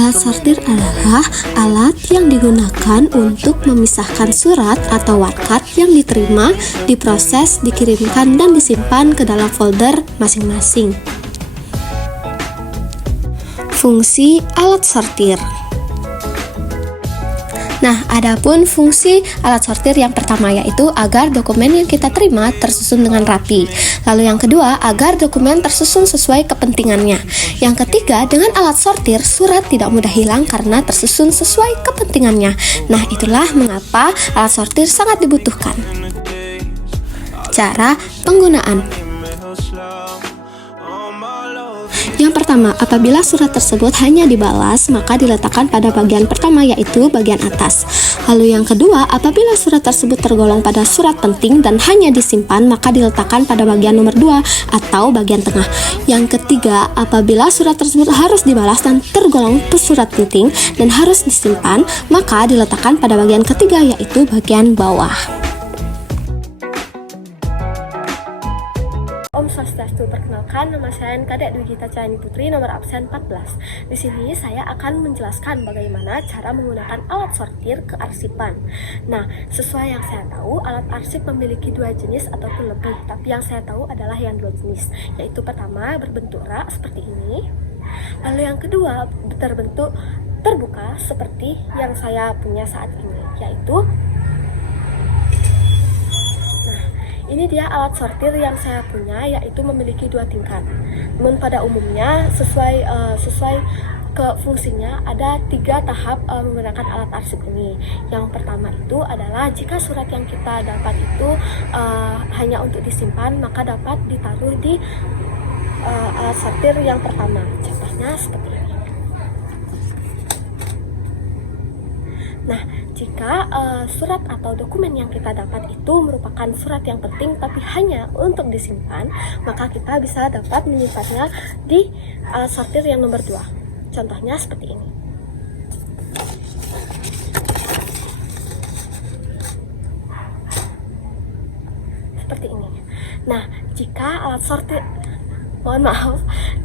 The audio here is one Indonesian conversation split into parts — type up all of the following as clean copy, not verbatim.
Alat sortir adalah alat yang digunakan untuk memisahkan surat atau wordcard yang diterima, diproses, dikirimkan, dan disimpan ke dalam folder masing-masing. Fungsi alat sortir. Nah, adapun fungsi alat sortir yang pertama yaitu agar dokumen yang kita terima tersusun dengan rapi. Lalu yang kedua, agar dokumen tersusun sesuai kepentingannya. Yang ketiga, dengan alat sortir, surat tidak mudah hilang karena tersusun sesuai kepentingannya. Nah, itulah mengapa alat sortir sangat dibutuhkan. Cara penggunaan. Yang pertama, apabila surat tersebut hanya dibalas, maka diletakkan pada bagian pertama yaitu bagian atas. Lalu yang kedua, apabila surat tersebut tergolong pada surat penting dan hanya disimpan, maka diletakkan pada bagian nomor 2 atau bagian tengah. Yang ketiga, apabila surat tersebut harus dibalas dan tergolong surat penting dan harus disimpan, maka diletakkan pada bagian ketiga yaitu bagian bawah. Om Swastiastu, perkenalkan nama saya Kadek Dwi Gita Cahayani Putri, nomor absen 14. Di sini saya akan menjelaskan bagaimana cara menggunakan alat sortir kearsipan. Nah, sesuai yang saya tahu, alat arsip memiliki 2 jenis ataupun lebih, tapi yang saya tahu adalah yang 2 jenis, yaitu pertama berbentuk rak seperti ini, lalu yang kedua berbentuk terbuka seperti yang saya punya saat ini, yaitu ini dia alat sortir yang saya punya, yaitu memiliki 2 tingkat. Namun pada umumnya sesuai ke fungsinya ada 3 tahap menggunakan alat arsip ini. Yang pertama itu adalah jika surat yang kita dapat itu hanya untuk disimpan, maka dapat ditaruh di alat sortir yang pertama. Contohnya seperti ini. Nah, jika surat atau dokumen yang kita dapat itu merupakan surat yang penting tapi hanya untuk disimpan, maka kita bisa dapat menyimpannya di sortir yang nomor 2. Contohnya seperti ini. Seperti ini. Nah, jika alat sortir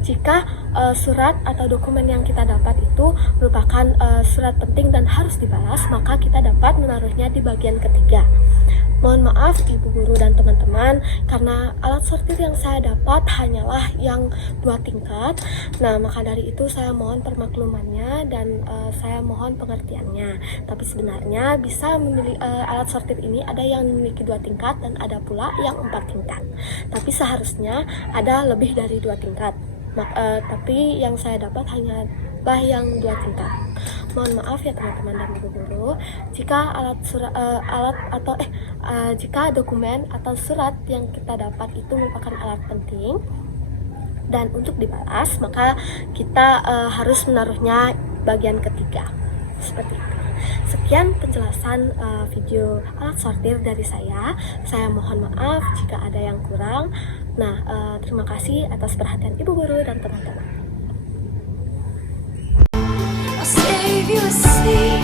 jika surat atau dokumen yang kita dapat itu merupakan surat penting dan harus dibalas, maka kita dapat menaruhnya di bagian ketiga. Mohon maaf ibu guru dan teman-teman, karena alat sortir yang saya dapat hanyalah yang 2 tingkat. Nah, maka dari itu saya mohon permaklumannya dan saya mohon pengertiannya. Tapi sebenarnya bisa memilih alat sortir ini ada yang memiliki 2 tingkat dan ada pula yang 4 tingkat. Tapi seharusnya ada lebih dari 2 tingkat. Tapi yang saya dapat hanya yang 2 tingkat. Mohon maaf ya teman-teman dan ibu guru, jika jika dokumen atau surat yang kita dapat itu merupakan alat penting dan untuk dibalas, maka kita harus menaruhnya bagian ketiga. Seperti itu. Sekian penjelasan video alat sortir dari saya. Saya mohon maaf jika ada yang kurang. Nah, terima kasih atas perhatian ibu guru dan teman-teman. Save you a seat.